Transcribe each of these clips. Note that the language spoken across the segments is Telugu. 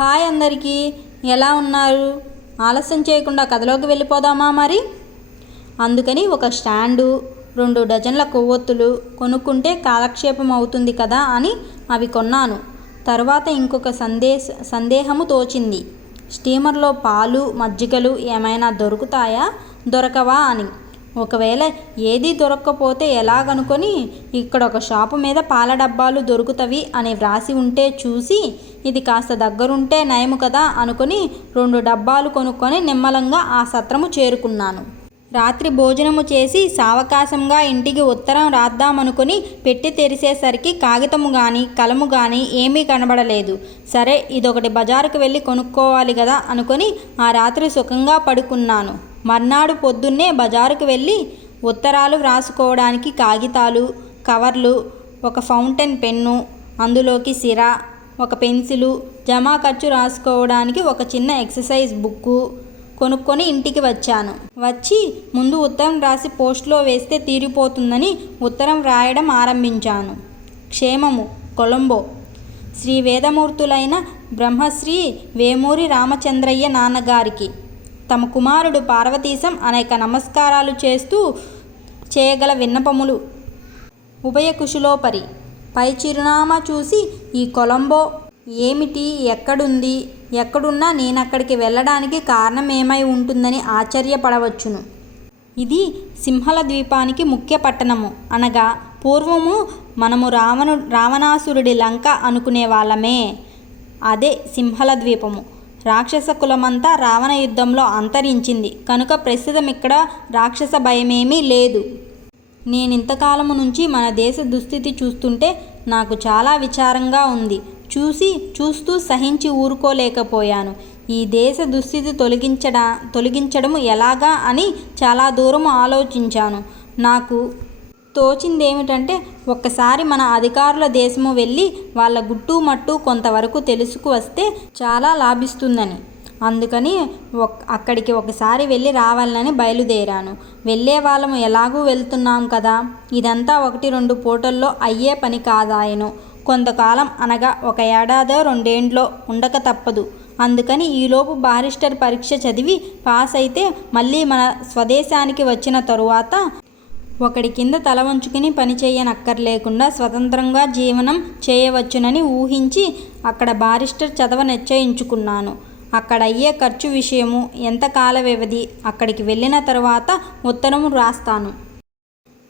హాయ్ అందరికీ. ఎలా ఉన్నారు? ఆలస్యం చేయకుండా కథలోకి వెళ్ళిపోదామా మరి? అందుకని ఒక స్టాండు రెండు డజన్ల కొవ్వొత్తులు కొనుక్కుంటే కాలక్షేపం అవుతుంది కదా అని అవి కొన్నాను. తర్వాత ఇంకొక సందేశ సందేహము తోచింది. స్టీమర్లో పాలు మజ్జిగలు ఏమైనా దొరుకుతాయా? దొరకవా అని. ఒకవేళ ఏదీ దొరక్కపోతే ఎలాగనుకొని ఇక్కడ ఒక షాపు మీద పాల డబ్బాలు దొరుకుతవి అని వ్రాసి ఉంటే చూసి ఇది కాస్త దగ్గరుంటే నయము కదా అనుకొని రెండు డబ్బాలు కొనుక్కొని నిమ్మలంగా ఆ సత్రము చేరుకున్నాను. రాత్రి భోజనము చేసి సావకాశంగా ఇంటికి ఉత్తరం రాద్దామనుకుని పెట్టి తెరిసేసరికి కాగితము కానీ కలము కానీ ఏమీ కనబడలేదు. సరే ఇదొకటి బజారుకు వెళ్ళి కొనుక్కోవాలి కదా అనుకొని ఆ రాత్రి సుఖంగా పడుకున్నాను. మర్నాడు పొద్దున్నే బజారుకు వెళ్ళి ఉత్తరాలు వ్రాసుకోవడానికి కాగితాలు కవర్లు ఒక ఫౌంటైన్ పెన్ను అందులోకి సిరా ఒక పెన్సిలు జమా ఖర్చు రాసుకోవడానికి ఒక చిన్న ఎక్సర్సైజ్ బుక్కు కొనుక్కొని ఇంటికి వచ్చాను. వచ్చి ముందు ఉత్తరం రాసి పోస్ట్లో వేస్తే తీరిపోతుందని ఉత్తరం వ్రాయడం ఆరంభించాను. క్షేమము కొలంబో. శ్రీ వేదమూర్తులైన బ్రహ్మశ్రీ వేమూరి రామచంద్రయ్య నాన్నగారికి. తమ కుమారుడు పార్వతీశం అనేక నమస్కారాలు చేస్తూ చేయగల విన్నపములు. ఉభయకుశులోపరి పై చిరునామా చూసి ఈ కొలంబో ఏమిటి? ఎక్కడుంది? ఎక్కడున్నా నేనక్కడికి వెళ్ళడానికి కారణం ఏమై ఉంటుందని ఆశ్చర్యపడవచ్చును. ఇది సింహల ద్వీపానికి ముఖ్య పట్టణము. అనగా పూర్వము మనము రావణు రావణాసురుడి లంక అనుకునే వాళ్ళమే. అదే సింహల ద్వీపము. రాక్షస కులమంతా రావణ యుద్ధంలో అంతరించింది. కనుక ప్రస్తుతం ఇక్కడ రాక్షస భయమేమీ లేదు. నేనింతకాలము నుంచి మన దేశ దుస్థితి చూస్తుంటే నాకు చాలా విచారంగా ఉంది. చూసి చూస్తూ సహించి ఊరుకోలేకపోయాను. ఈ దేశ దుస్థితి తొలగించడా తొలగించడము ఎలాగా అని చాలా దూరం ఆలోచించాను. నాకు తోచిందేమిటంటే ఒక్కసారి మన అధికారుల దేశము వెళ్ళి వాళ్ళ గుట్టు మట్టు కొంతవరకు తెలుసుకు వస్తే చాలా లాభిస్తుందని. అందుకని ఒక్ అక్కడికి ఒకసారి వెళ్ళి రావాలని బయలుదేరాను. వెళ్ళే వాళ్ళము ఎలాగూ వెళ్తున్నాం కదా? ఇదంతా ఒకటి రెండు పూటల్లో అయ్యే పని కాదాయను. కొంతకాలం అనగా ఒక ఏడాదో రెండేండ్లో ఉండక తప్పదు. అందుకని ఈలోపు బారిస్టర్ పరీక్ష చదివి పాస్ అయితే మళ్ళీ మన స్వదేశానికి వచ్చిన తరువాత ఒకడి కింద తల వంచుకుని పని చేయనక్కర్లేకుండా స్వతంత్రంగా జీవనం చేయవచ్చునని ఊహించి అక్కడ బారిస్టర్ చదవ నిశ్చయించుకున్నాను. అక్కడ అయ్యే ఖర్చు విషయము ఎంత కాల వ్యవధి అక్కడికి వెళ్ళిన తర్వాత ఉత్తరము రాస్తాను.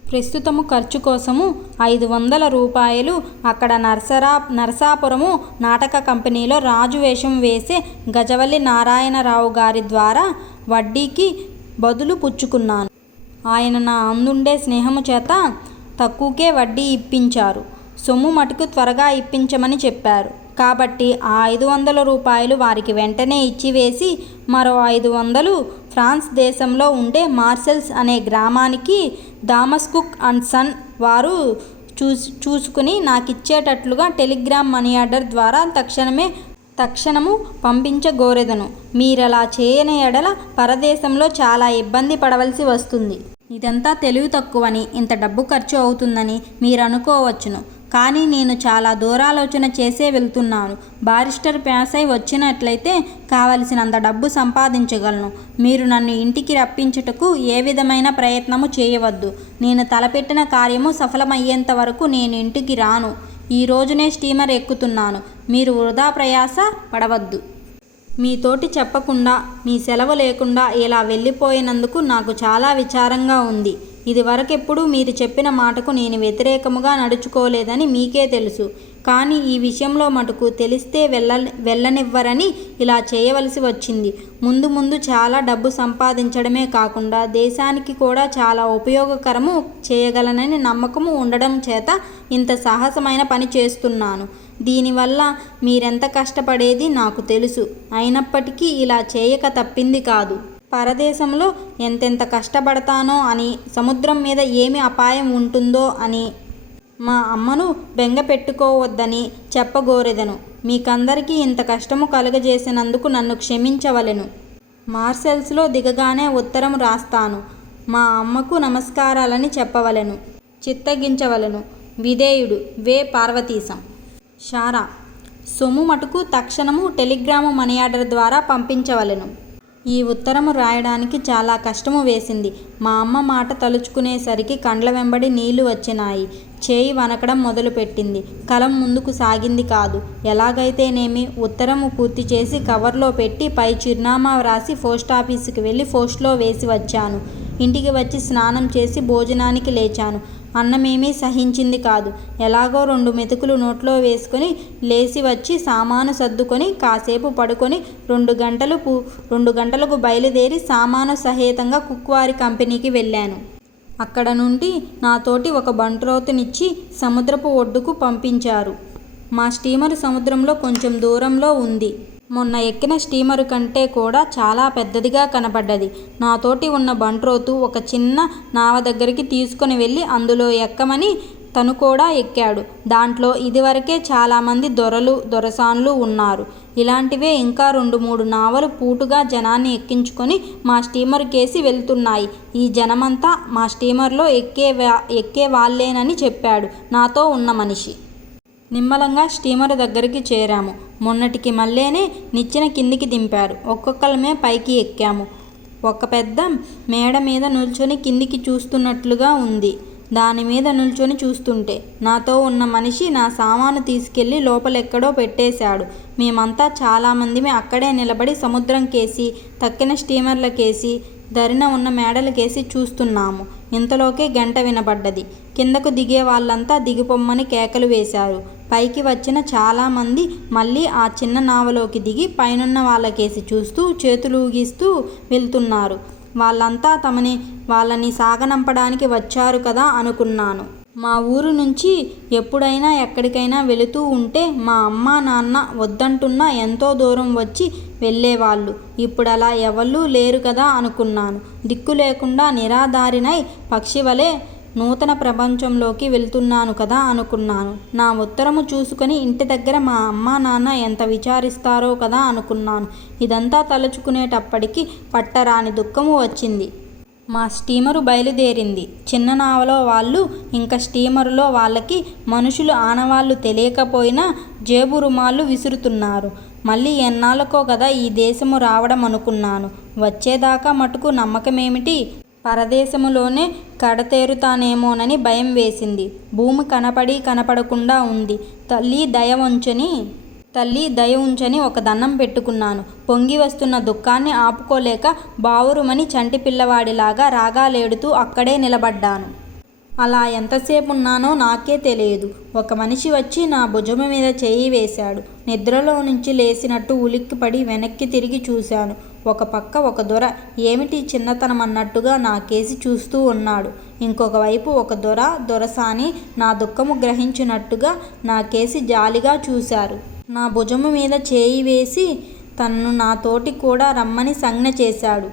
ప్రస్తుతము ఖర్చు కోసము ఐదు వందల రూపాయలు అక్కడ నర్సరా నరసాపురము నాటక కంపెనీలో రాజు వేషం వేసే గజవల్లి నారాయణరావు గారి ద్వారా వడ్డీకి బదులు పుచ్చుకున్నాను. ఆయన నా అందుండే స్నేహము చేత తక్కువకే వడ్డీ ఇప్పించారు. సొమ్ము మటుకు త్వరగా ఇప్పించమని చెప్పారు. కాబట్టి ఆ ఐదు వందల రూపాయలు వారికి వెంటనే ఇచ్చివేసి మరో ఐదు వందలు ఫ్రాన్స్ దేశంలో ఉండే మార్సెల్స్ అనే గ్రామానికి థామస్ కుక్ అండ్ సన్ వారు చూసు చూసుకుని నాకు ఇచ్చేటట్లుగా టెలిగ్రామ్ మనీ ఆర్డర్ ద్వారా తక్షణమే తక్షణము పంపించగోరెదను. మీరలా చేయని ఎడల పరదేశంలో చాలా ఇబ్బంది పడవలసి వస్తుంది. ఇదంతా తెలివి తక్కువని ఇంత డబ్బు ఖర్చు అవుతుందని మీరు అనుకోవచ్చును కానీ నేను చాలా దూరాలోచన చేసే వెళ్తున్నాను. బారిస్టర్ ప్యాస్ అయి వచ్చినట్లయితే కావలసినంత డబ్బు సంపాదించగలను. మీరు నన్ను ఇంటికి రప్పించుటకు ఏ విధమైన ప్రయత్నము చేయవద్దు. నేను తలపెట్టిన కార్యము సఫలమయ్యేంత వరకు నేను ఇంటికి రాను. ఈ రోజునే స్టీమర్ ఎక్కుతున్నాను. మీరు వృధా ప్రయాస పడవద్దు. మీతోటి చెప్పకుండా మీ సెలవు లేకుండా ఇలా వెళ్ళిపోయినందుకు నాకు చాలా విచారంగా ఉంది. ఇదివరకెప్పుడు మీరు చెప్పిన మాటకు నేను వ్యతిరేకముగా నడుచుకోలేదని మీకే తెలుసు. కానీ ఈ విషయంలో మటుకు తెలిస్తే వెళ్ళ వెళ్ళనివ్వరని ఇలా చేయవలసి వచ్చింది. ముందు ముందు చాలా డబ్బు సంపాదించడమే కాకుండా దేశానికి కూడా చాలా ఉపయోగకరము చేయగలనని నమ్మకము ఉండడం చేత ఇంత సాహసమైన పని చేస్తున్నాను. దీనివల్ల మీరెంత కష్టపడేది నాకు తెలుసు. అయినప్పటికీ ఇలా చేయక తప్పింది కాదు. పరదేశంలో ఎంతెంత కష్టపడతానో అని సముద్రం మీద ఏమి అపాయం ఉంటుందో అని మా అమ్మను బెంగ పెట్టుకోవద్దని చెప్పగోరెదను. మీకందరికీ ఇంత కష్టము కలుగజేసినందుకు నన్ను క్షమించవలెను. మార్సెల్స్లో దిగగానే ఉత్తరం రాస్తాను. మా అమ్మకు నమస్కారాలని చెప్పవలెను. చిత్తగించవలను. విధేయుడు వే పార్వతీశం. షారా. సొమ్ము మటుకు తక్షణము టెలిగ్రాము మనీ ఆర్డర్ ద్వారా పంపించవలెను. ఈ ఉత్తరము రాయడానికి చాలా కష్టము వేసింది. మా అమ్మ మాట తలుచుకునేసరికి కండ్ల వెంబడి నీళ్ళు వచ్చినాయి. చేయి వనకడం మొదలుపెట్టింది. కలం ముందుకు సాగింది కాదు. ఎలాగైతేనేమి? ఉత్తరము పూర్తి చేసి కవర్లో పెట్టి పై చిరునామా వ్రాసి పోస్టాఫీసుకి వెళ్ళి పోస్ట్లో వేసి వచ్చాను. ఇంటికి వచ్చి స్నానం చేసి భోజనానికి లేచాను. అన్నమేమీ సహించింది కాదు. ఎలాగో రెండు మెతుకులు నోట్లో వేసుకొని లేచి వచ్చి సామాను సర్దుకొని కాసేపు పడుకొని రెండు గంటలు రెండు గంటలకు బయలుదేరి సామాను సహేతంగా కుక్వారి కంపెనీకి వెళ్ళాను. అక్కడ నుండి నాతోటి ఒక బంట్రోతునిచ్చి సముద్రపు ఒడ్డుకు పంపించారు. మా స్టీమరు సముద్రంలో కొంచెం దూరంలో ఉంది. మొన్న ఎక్కిన స్టీమరు కంటే కూడా చాలా పెద్దదిగా కనపడ్డది నాతోటి ఉన్న బంట్రోతు ఒక చిన్న నావ దగ్గరికి తీసుకొని వెళ్ళి అందులో ఎక్కమని తను కూడా ఎక్కాడు. దాంట్లో ఇదివరకే చాలామంది దొరలు దొరసాన్లు ఉన్నారు. ఇలాంటివే ఇంకా రెండు మూడు నావలు పూటుగా జనాన్ని ఎక్కించుకొని మా స్టీమర్ కేసి వెళ్తున్నాయి. ఈ జనమంతా మా స్టీమర్లో ఎక్కే వా- ఎక్కే వాళ్ళేనని చెప్పాడు నాతో ఉన్న మనిషి. నిమ్మలంగా స్టీమర్ దగ్గరికి చేరాము. మొన్నటికి మళ్ళేనే నిచ్చెన కిందికి దింపారు. ఒక్కొక్కలమే పైకి ఎక్కాము. ఒక పెద్ద మేడ మీద నిల్చొని కిందికి చూస్తున్నట్లుగా ఉంది. దాని మీద నిల్చొని చూస్తుంటే నాతో ఉన్న మనిషి నా సామాను తీసుకెళ్ళి లోపలెక్కడో పెట్టేశాడు. మేమంతా చాలామంది అక్కడే నిలబడి సముద్రం కేసి తక్కిన స్టీమర్లకేసి దరిన ఉన్న మేడలకేసి చూస్తున్నాము. ఇంతలోకే గంట వినబడ్డది. కిందకు దిగే వాళ్ళంతా దిగిపొమ్మని కేకలు వేశారు. పైకి వచ్చిన చాలామంది మళ్ళీ ఆ చిన్న నావలోకి దిగి పైనున్న వాళ్ళకేసి చూస్తూ చేతులు ఊగిస్తూ వెళ్తున్నారు. వాళ్ళంతా తమని వాళ్ళని సాగనంపడానికి వచ్చారు కదా అనుకున్నాను. మా ఊరు నుంచి ఎప్పుడైనా ఎక్కడికైనా వెళుతూ ఉంటే మా అమ్మ నాన్న వద్దంటున్నా ఎంతో దూరం వచ్చి వెళ్ళేవాళ్ళు. ఇప్పుడు అలా ఎవళ్ళూ లేరు కదా అనుకున్నాను. దిక్కు లేకుండా నిరాధారినై పక్షి వలె నూతన ప్రపంచంలోకి వెళ్తున్నాను కదా అనుకున్నాను. నా ఉత్తరము చూసుకొని ఇంటి దగ్గర మా అమ్మ నాన్న ఎంత విచారిస్తారో కదా అనుకున్నాను. ఇదంతా తలుచుకునేటప్పటికి పట్టరాని దుఃఖము వచ్చింది. మా స్టీమరు బయలుదేరింది. చిన్న నావలో వాళ్ళు ఇంకా స్టీమరులో వాళ్ళకి మనుషులు ఆనవాళ్ళు తెలియకపోయినా జేబు రుమాళ్ళు విసురుతున్నారు. మళ్ళీ ఎన్నాళ్ళకో కదా ఈ దేశము రావడం అనుకున్నాను వచ్చేదాకా మటుకు నమ్మకమేమిటి? పరదేశములోనే కడతేరుతానేమోనని భయం వేసింది. భూమి కనపడి కనపడకుండా ఉంది. తల్లి దయ ఉంచని తల్లి దయ ఉంచని ఒక దండం పెట్టుకున్నాను. పొంగి వస్తున్న దుఃఖాన్ని ఆపుకోలేక బావురుమని చంటి పిల్లవాడిలాగా రాగాలేడుతూ అక్కడే నిలబడ్డాను. అలా ఎంతసేపు ఉన్నానో నాకే తెలియదు. ఒక మనిషి వచ్చి నా భుజం మీద చేయి వేశాడు. నిద్రలో నుంచి లేచినట్టు ఉలిక్కిపడి వెనక్కి తిరిగి చూశాను. ఒక పక్క ఒక దొర ఏమిటి చిన్నతనమన్నట్టుగా నా కేసి చూస్తూ ఉన్నాడు. ఇంకొక వైపు ఒక దొర దొరసాని నా దుఃఖము గ్రహించినట్టుగా నా కేసి జాలిగా చూశారు. నా భుజము మీద చేయి వేసి తనను నాతోటి కూడా రమ్మని సంజ్ఞ చేశాడు.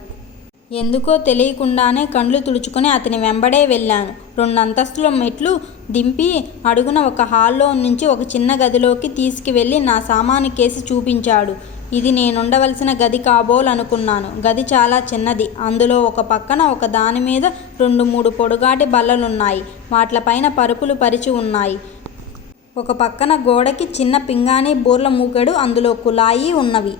ఎందుకో తెలియకుండానే కండ్లు తుడుచుకొని అతని వెంబడే వెళ్ళాను. రెండంతస్తుల మెట్లు దింపి అడుగున ఒక హాల్లో నుంచి ఒక చిన్న గదిలోకి తీసుకువెళ్ళి నా సామాను కేసి చూపించాడు. ఇది నేనుండవలసిన గది కాబోలనుకున్నాను. గది చాలా చిన్నది. అందులో ఒక పక్కన ఒక దాని మీద రెండు మూడు పొడుగాటి బల్లలున్నాయి. వాట్లపైన పరుపులు పరిచి ఉన్నాయి. ఒక పక్కన గోడకి చిన్న పింగాణి బోర్ల మూకెడు అందులో కులాయి ఉన్నవి.